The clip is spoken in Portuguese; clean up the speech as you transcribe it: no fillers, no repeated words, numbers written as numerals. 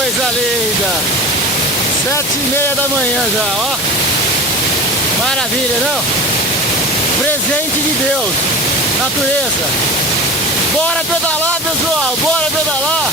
coisa linda! 7h30 da manhã já, ó. Maravilha, não? Presente de Deus, natureza. Bora pedalar, pessoal, bora pedalar!